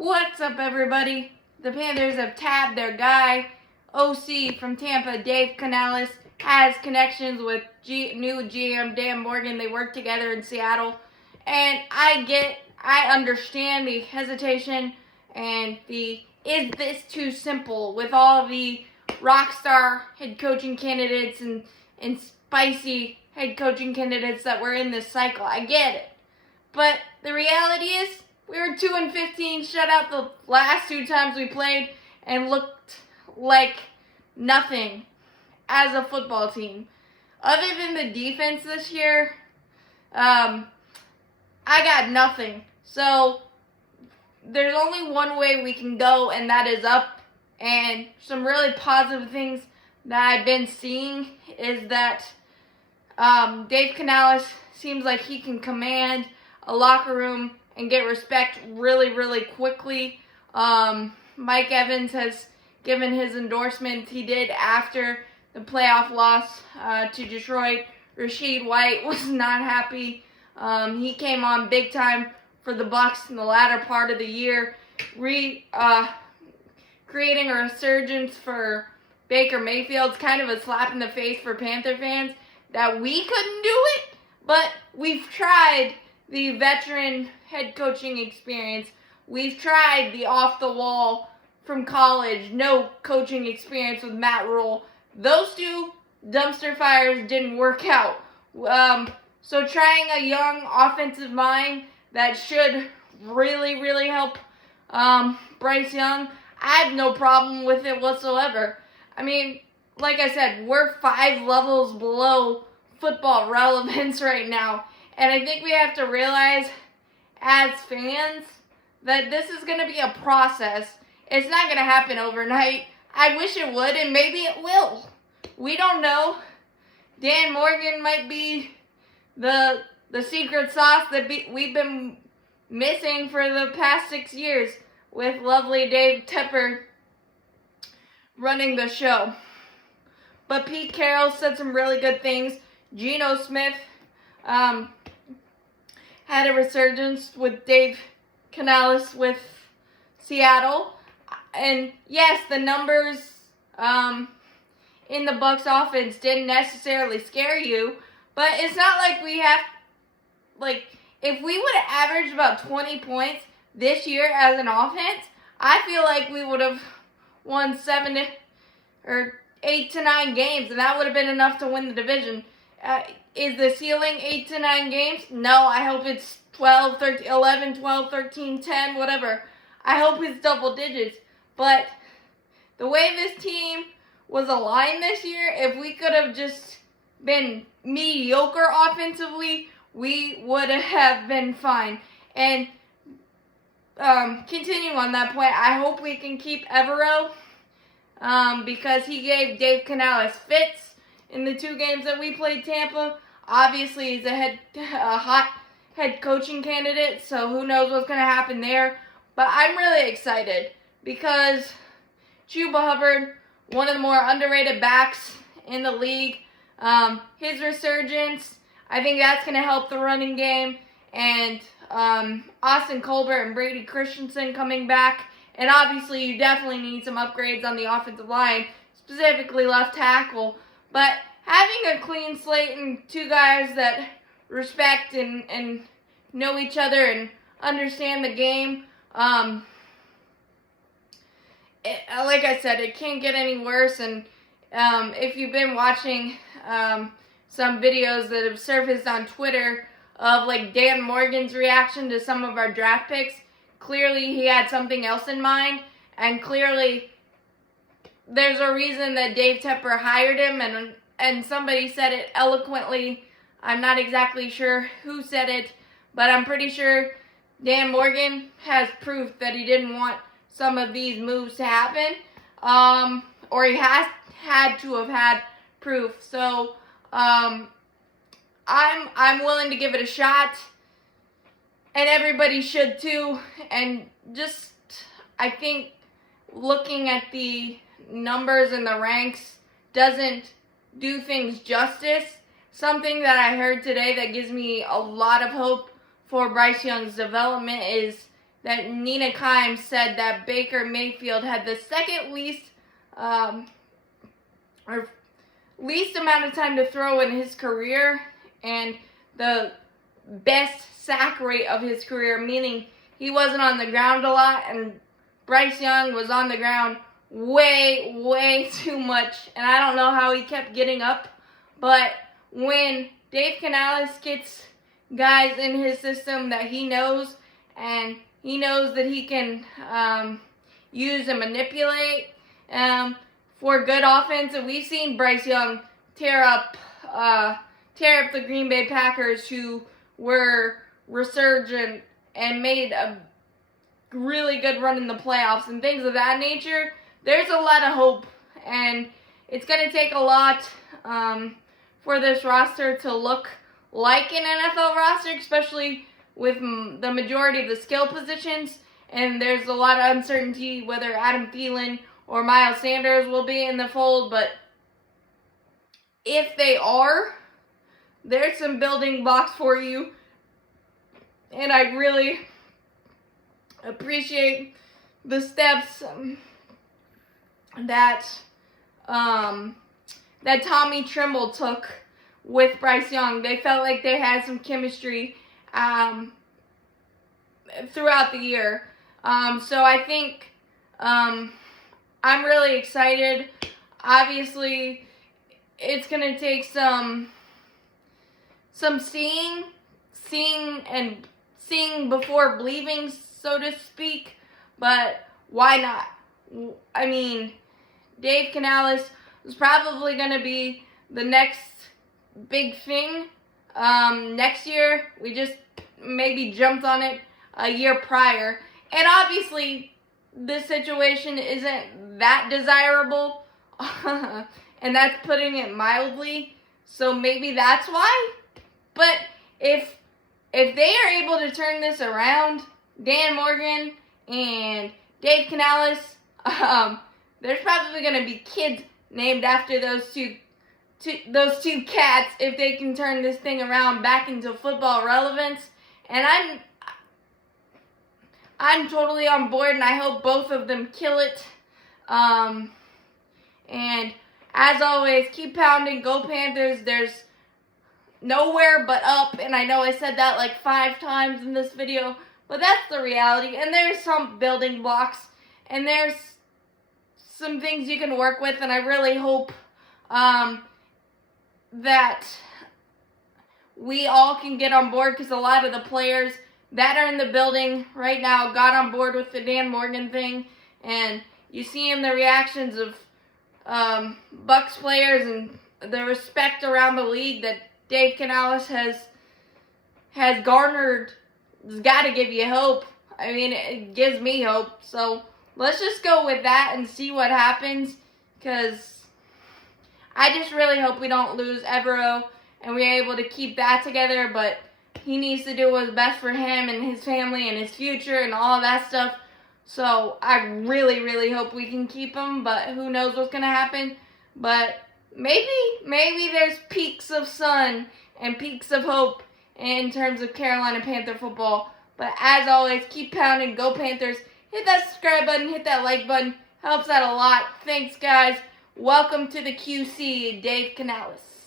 What's up, everybody? The Panthers have tabbed their guy, OC from Tampa, Dave Canales, has connections with new GM Dan Morgan. They work together in Seattle. And I understand the hesitation and is this too simple with all the rock star head coaching candidates and spicy head coaching candidates that were in this cycle. I get it. But the reality is, we were 2-15, shut out the last two times we played, and looked like nothing as a football team. Other than the defense this year, I got nothing. So there's only one way we can go, and that is up. And some really positive things that I've been seeing is that Dave Canales seems like he can command a locker room and get respect really, really quickly. Mike Evans has given his endorsement he did after the playoff loss to Detroit. Rashid White was not happy. He came on big time for the Bucs in the latter part of the year, creating a resurgence for Baker Mayfield. It's kind of a slap in the face for Panther fans that we couldn't do it, but we've tried the veteran head coaching experience. We've tried the off-the-wall from college, no coaching experience with Matt Rule. Those two dumpster fires didn't work out. So trying a young offensive mind that should really, really help Bryce Young, I have no problem with it whatsoever. I mean, like I said, we're 5 levels below football relevance right now. And I think we have to realize as fans that this is going to be a process. It's not going to happen overnight. I wish it would, and maybe it will. We don't know. Dan Morgan might be the secret sauce that we've been missing for the past 6 years with lovely Dave Tepper running the show. But Pete Carroll said some really good things. Geno Smith had a resurgence with Dave Canales with Seattle. And yes, the numbers in the Bucs offense didn't necessarily scare you, but it's not like we have, if we would have averaged about 20 points this year as an offense, I feel like we would have won 8 to 9 games, and that would have been enough to win the division. Is the ceiling 8 to 9 games? No, I hope it's 12, 13, 11, 12, 13, 10, whatever. I hope it's double digits. But the way this team was aligned this year, if we could have just been mediocre offensively, we would have been fine. And continuing on that point, I hope we can keep Evero because he gave Dave Canales fits in the 2 games that we played Tampa. Obviously, he's a hot head coaching candidate, so who knows what's going to happen there. But I'm really excited because Chuba Hubbard, one of the more underrated backs in the league, his resurgence, I think that's going to help the running game. And Austin Colbert and Brady Christensen coming back. And obviously, you definitely need some upgrades on the offensive line, specifically left tackle. But having a clean slate and 2 guys that respect and know each other and understand the game, like I said, it can't get any worse. And if you've been watching some videos that have surfaced on Twitter of Dan Morgan's reaction to some of our draft picks, clearly he had something else in mind, and clearly there's a reason that Dave Tepper hired him, and somebody said it eloquently. I'm not exactly sure who said it, but I'm pretty sure Dan Morgan has proof that he didn't want some of these moves to happen, or he has had to have had proof. So I'm willing to give it a shot, and everybody should too. And just, I think looking at the numbers and the ranks doesn't do things justice. Something that I heard today that gives me a lot of hope for Bryce Young's development is that Nina Kimes said that Baker Mayfield had the second least or least amount of time to throw in his career and the best sack rate of his career, meaning he wasn't on the ground a lot, and Bryce Young was on the ground way too much, and I don't know how he kept getting up. But when Dave Canales gets guys in his system that he knows, and he knows that he can use and manipulate for good offense, and we've seen Bryce Young tear up the Green Bay Packers, who were resurgent and made a really good run in the playoffs and things of that nature. There's a lot of hope, and it's going to take a lot for this roster to look like an NFL roster, especially with the majority of the skill positions. And there's a lot of uncertainty whether Adam Thielen or Miles Sanders will be in the fold. But if they are, there's some building blocks for you. And I really appreciate the steps that Tommy Trimble took with Bryce Young. They felt like they had some chemistry throughout the year. So I think I'm really excited. Obviously, it's going to take some seeing before believing, so to speak. But why not? I mean, Dave Canales was probably going to be the next big thing next year. We just maybe jumped on it a year prior. And obviously, this situation isn't that desirable. And that's putting it mildly. So maybe that's why. But if they are able to turn this around, Dan Morgan and Dave Canales, there's probably going to be kids named after those two cats if they can turn this thing around back into football relevance. And I'm totally on board, and I hope both of them kill it. And as always, keep pounding. Go Panthers. There's nowhere but up, and I know I said that like 5 times in this video, but that's the reality. And there's some building blocks, and there's some things you can work with, and I really hope that we all can get on board, because a lot of the players that are in the building right now got on board with the Dan Morgan thing, and you see in the reactions of Bucs players and the respect around the league that Dave Canales has garnered. It's got to give you hope. I mean, it gives me hope. So let's just go with that and see what happens, because I just really hope we don't lose Evero and we're able to keep that together. But he needs to do what's best for him and his family and his future and all that stuff. So I really hope we can keep him, but who knows what's going to happen. But maybe there's peaks of sun and peaks of hope in terms of Carolina Panther football. But as always, keep pounding. Go Panthers. Hit that subscribe button. Hit that like button. Helps out a lot. Thanks, guys. Welcome to the QC, Dave Canales.